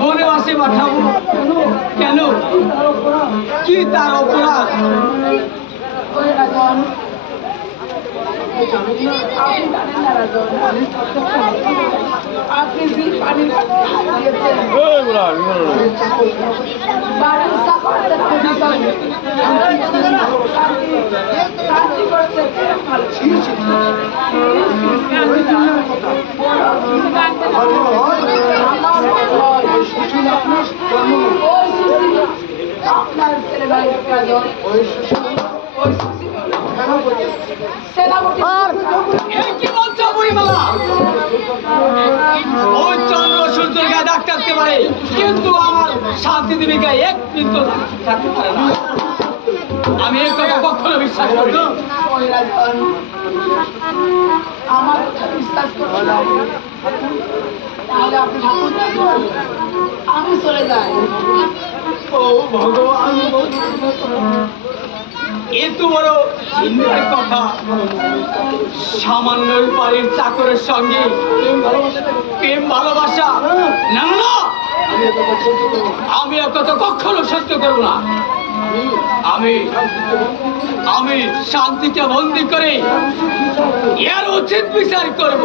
বনবাসে পাঠাবো কেন? কি তার অপরাধ? আপনি যে পানি দিয়েছেন আপনার কি বলছো বুড়িমালা? ওই চন্দ্র সূর্যের গায়ে দাগ থাকতে পারে, কিন্তু আমার শান্তি দেবীকে এক বিন্দু থাকতে পারে না। আমি এই কথা কখনো বিশ্বাস করি না। আমার বিশ্বাস করবেন তাহলে আপনি আমি চলে যাই। ও ভগবান, এত বড় চিন্তার কথা! সামান্য বাড়ির চাকরের সঙ্গে প্রেম ভালোবাসা? না না, আমি কথা কখনো সত্য করব না। আমি শান্তিকে বন্দি করে এর উচিত বিচার করব।